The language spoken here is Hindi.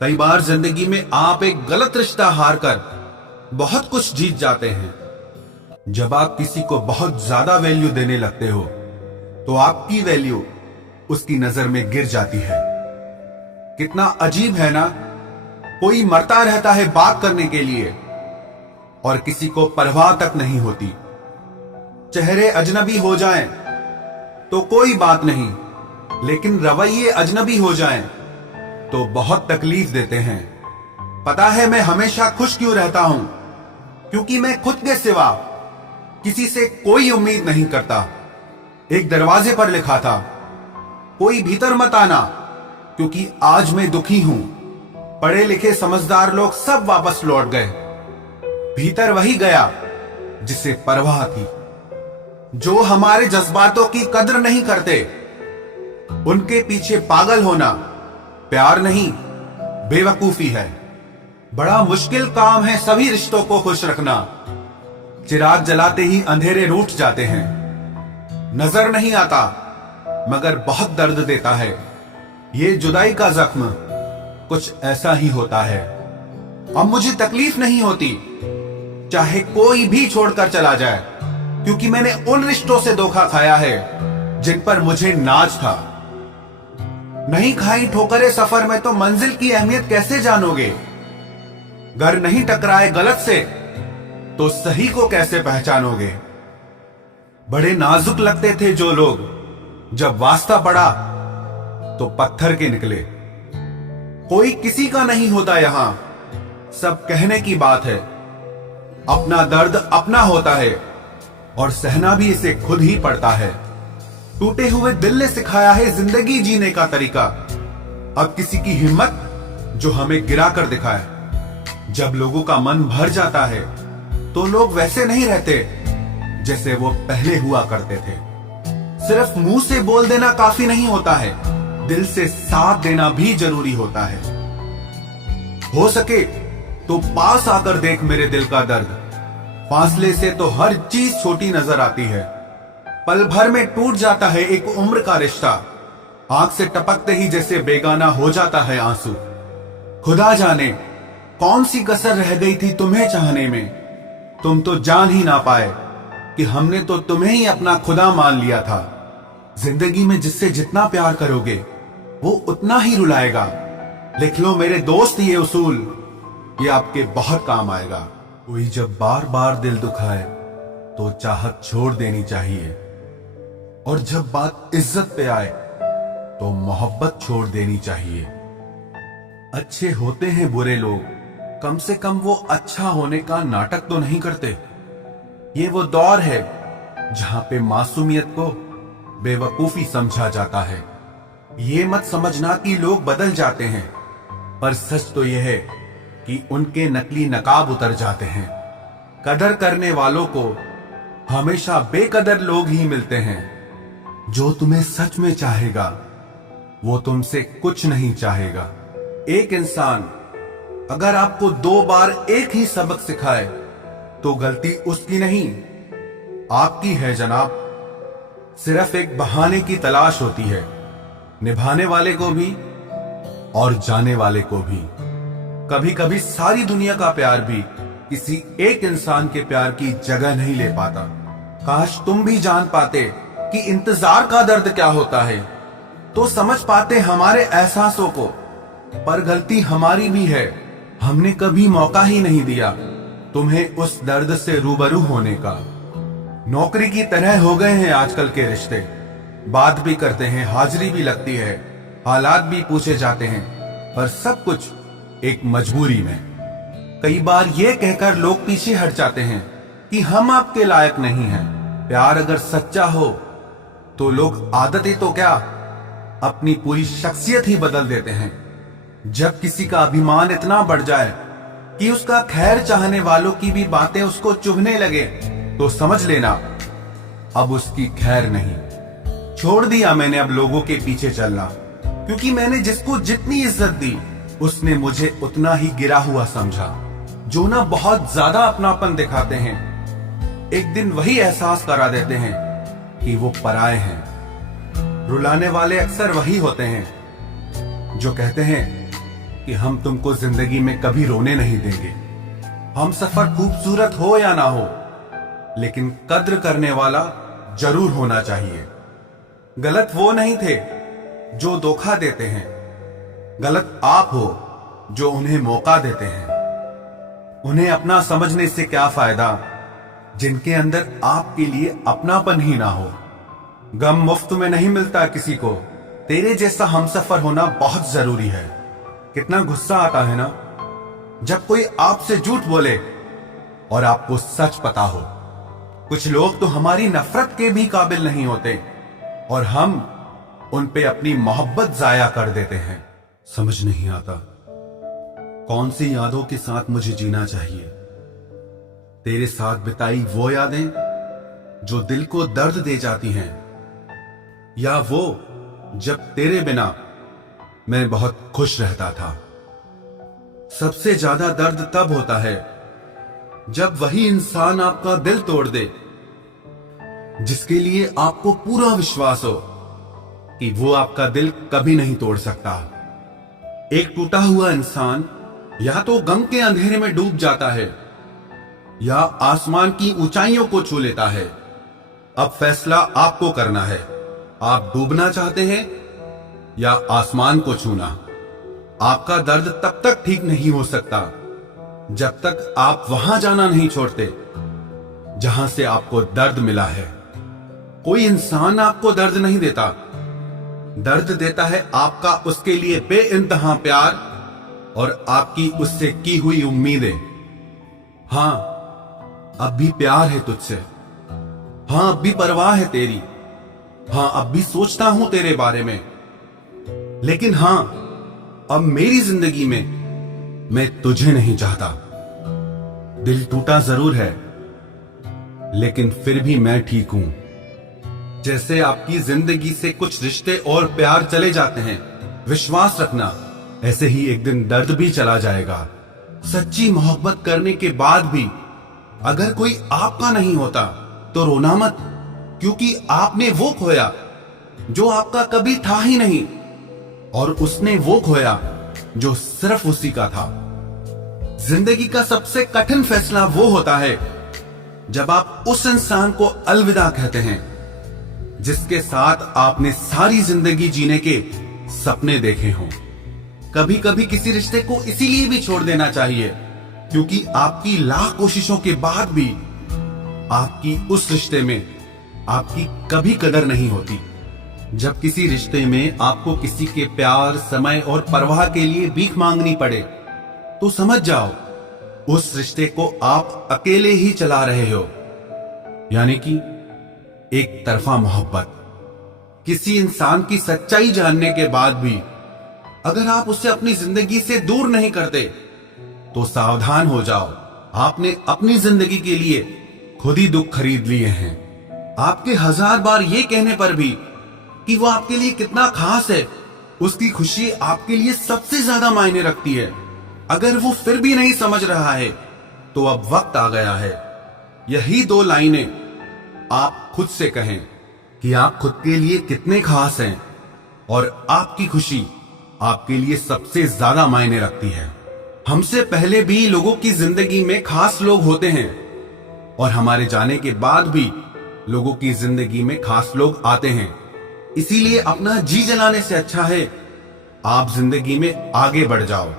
कई बार जिंदगी में आप एक गलत रिश्ता हार कर बहुत कुछ जीत जाते हैं। जब आप किसी को बहुत ज्यादा वैल्यू देने लगते हो तो आपकी वैल्यू उसकी नजर में गिर जाती है। कितना अजीब है ना, कोई मरता रहता है बात करने के लिए और किसी को परवाह तक नहीं होती। चेहरे अजनबी हो जाएं तो कोई बात नहीं, लेकिन रवैये अजनबी हो जाएं तो बहुत तकलीफ देते हैं। पता है मैं हमेशा खुश क्यों रहता हूं? क्योंकि मैं खुद के सिवा किसी से कोई उम्मीद नहीं करता। एक दरवाजे पर लिखा था, कोई भीतर मत आना, क्योंकि आज मैं दुखी हूं। पढ़े लिखे समझदार लोग सब वापस लौट गए। भीतर वही गया जिसे परवाह थी। जो हमारे जज्बातों की कदर नहीं करते, उनके पीछे पागल होना प्यार नहीं, बेवकूफी है। बड़ा मुश्किल काम है सभी रिश्तों को खुश रखना। चिराग जलाते ही अंधेरे रूठ जाते हैं। नजर नहीं आता मगर बहुत दर्द देता है। ये जुदाई का जख्म कुछ ऐसा ही होता है। अब मुझे तकलीफ नहीं होती चाहे कोई भी छोड़कर चला जाए, क्योंकि मैंने उन रिश्तों से धोखा खाया है जिन पर मुझे नाज था। नहीं खाई ठोकरे सफर में तो मंजिल की अहमियत कैसे जानोगे? घर नहीं टकराए गलत से तो सही को कैसे पहचानोगे? बड़े नाजुक लगते थे जो लोग, जब वास्ता पड़ा तो पत्थर के निकले। कोई किसी का नहीं होता यहां, सब कहने की बात है। अपना दर्द अपना होता है और सहना भी इसे खुद ही पड़ता है। टूटे हुए दिल ने सिखाया है जिंदगी जीने का तरीका। अब किसी की हिम्मत जो हमें गिरा कर दिखाए। जब लोगों का मन भर जाता है तो लोग वैसे नहीं रहते जैसे वो पहले हुआ करते थे। सिर्फ मुंह से बोल देना काफी नहीं होता है, दिल से साथ देना भी जरूरी होता है। हो सके तो पास आकर देख मेरे दिल का दर्द। फासले से तो हर चीज छोटी नजर आती है। पल भर में टूट जाता है एक उम्र का रिश्ता। आंख से टपकते ही जैसे बेगाना हो जाता है आंसू। खुदा जाने कौन सी कसर रह गई थी तुम्हें चाहने में। तुम तो जान ही ना पाए कि हमने तो तुम्हें ही अपना खुदा मान लिया था। जिंदगी में जिससे जितना प्यार करोगे वो उतना ही रुलाएगा। लिख लो मेरे दोस्त ये उसूल, ये आपके बहुत काम आएगा। कोई जब बार बार दिल दुखाए तो चाहत छोड़ देनी चाहिए, और जब बात इज्जत पे आए तो मोहब्बत छोड़ देनी चाहिए। अच्छे होते हैं बुरे लोग, कम से कम वो अच्छा होने का नाटक तो नहीं करते। ये वो दौर है जहां पे मासूमियत को बेवकूफी समझा जाता है। ये मत समझना कि लोग बदल जाते हैं, पर सच तो यह है कि उनके नकली नकाब उतर जाते हैं। कदर करने वालों को हमेशा बेकदर लोग ही मिलते हैं। जो तुम्हें सच में चाहेगा वो तुमसे कुछ नहीं चाहेगा। एक इंसान अगर आपको 2 बार एक ही सबक सिखाए तो गलती उसकी नहीं आपकी है जनाब। सिर्फ एक बहाने की तलाश होती है, निभाने वाले को भी और जाने वाले को भी। कभी कभी सारी दुनिया का प्यार भी किसी एक इंसान के प्यार की जगह नहीं ले पाता। काश तुम भी जान पाते कि इंतजार का दर्द क्या होता है, तो समझ पाते हमारे एहसासों को। पर गलती हमारी भी है, हमने कभी मौका ही नहीं दिया तुम्हें उस दर्द से रूबरू होने का। नौकरी की तरह हो गए हैं आजकल के रिश्ते। बात भी करते हैं, हाजिरी भी लगती है, हालात भी पूछे जाते हैं, पर सब कुछ एक मजबूरी में। कई बार ये कहकर लोग पीछे हट जाते हैं कि हम आपके लायक नहीं हैं। प्यार अगर सच्चा हो तो लोग आदतें तो क्या, अपनी पूरी शख्सियत ही बदल देते हैं। जब किसी का अभिमान इतना बढ़ जाए कि उसका खैर चाहने वालों की भी बातें उसको चुभने लगे, तो समझ लेना अब उसकी खैर नहीं। छोड़ दिया मैंने अब लोगों के पीछे चलना, क्योंकि मैंने जिसको जितनी इज्जत दी उसने मुझे उतना ही गिरा हुआ समझा। जो ना बहुत ज्यादा अपनापन दिखाते हैं, एक दिन वही एहसास करा देते हैं कि वो पराए हैं। रुलाने वाले अक्सर वही होते हैं जो कहते हैं कि हम तुमको जिंदगी में कभी रोने नहीं देंगे। हम सफर खूबसूरत हो या ना हो, लेकिन कद्र करने वाला जरूर होना चाहिए। गलत वो नहीं थे जो धोखा देते हैं, गलत आप हो जो उन्हें मौका देते हैं। उन्हें अपना समझने से क्या फायदा जिनके अंदर आपके लिए अपनापन ही ना हो। गम मुफ्त में नहीं मिलता किसी को, तेरे जैसा हमसफर होना बहुत जरूरी है। कितना गुस्सा आता है ना जब कोई आपसे झूठ बोले और आपको सच पता हो। कुछ लोग तो हमारी नफरत के भी काबिल नहीं होते और हम उन पे अपनी मोहब्बत जाया कर देते हैं। समझ नहीं आता कौन सी यादों के साथ मुझे जीना चाहिए। तेरे साथ बिताई वो यादें जो दिल को दर्द दे जाती हैं, या वो जब तेरे बिना मैं बहुत खुश रहता था। सबसे ज्यादा दर्द तब होता है जब वही इंसान आपका दिल तोड़ दे जिसके लिए आपको पूरा विश्वास हो कि वो आपका दिल कभी नहीं तोड़ सकता। एक टूटा हुआ इंसान या तो गम के अंधेरे में डूब जाता है या आसमान की ऊंचाइयों को छू लेता है। अब फैसला आपको करना है, आप डूबना चाहते हैं या आसमान को छूना। आपका दर्द तब तक ठीक नहीं हो सकता जब तक आप वहां जाना नहीं छोड़ते जहां से आपको दर्द मिला है। कोई इंसान आपको दर्द नहीं देता, दर्द देता है आपका उसके लिए बेइंतहा प्यार और आपकी उससे की हुई उम्मीदें। हां, अब भी प्यार है तुझसे, हां अब भी परवाह है तेरी, हां अब भी सोचता हूं तेरे बारे में। लेकिन हां, अब मेरी जिंदगी में मैं तुझे नहीं चाहता। दिल टूटा जरूर है लेकिन फिर भी मैं ठीक हूं। जैसे आपकी जिंदगी से कुछ रिश्ते और प्यार चले जाते हैं, विश्वास रखना ऐसे ही एक दिन दर्द भी चला जाएगा। सच्ची मोहब्बत करने के बाद भी अगर कोई आपका नहीं होता तो रोना मत, क्योंकि आपने वो खोया जो आपका कभी था ही नहीं और उसने वो खोया जो सिर्फ उसी का था। जिंदगी का सबसे कठिन फैसला वो होता है जब आप उस इंसान को अलविदा कहते हैं जिसके साथ आपने सारी जिंदगी जीने के सपने देखे हों। कभी कभी किसी रिश्ते को इसीलिए भी छोड़ देना चाहिए क्योंकि आपकी लाख कोशिशों के बाद भी आपकी उस रिश्ते में आपकी कभी कदर नहीं होती। जब किसी रिश्ते में आपको किसी के प्यार, समय और परवाह के लिए भीख मांगनी पड़े तो समझ जाओ उस रिश्ते को आप अकेले ही चला रहे हो, यानी कि एक तरफा मोहब्बत। किसी इंसान की सच्चाई जानने के बाद भी अगर आप उसे अपनी जिंदगी से दूर नहीं करते तो सावधान हो जाओ, आपने अपनी जिंदगी के लिए खुद ही दुख खरीद लिए हैं। आपके 1000 बार ये कहने पर भी कि वो आपके लिए कितना खास है, उसकी खुशी आपके लिए सबसे ज्यादा मायने रखती है। अगर वो फिर भी नहीं समझ रहा है तो अब वक्त आ गया है यही 2 लाइनें आप खुद से कहें कि आप खुद के लिए कितने खास हैं और आपकी खुशी आपके लिए सबसे ज्यादा मायने रखती है। हमसे पहले भी लोगों की जिंदगी में खास लोग होते हैं और हमारे जाने के बाद भी लोगों की जिंदगी में खास लोग आते हैं। इसीलिए अपना जी जलाने से अच्छा है आप जिंदगी में आगे बढ़ जाओ।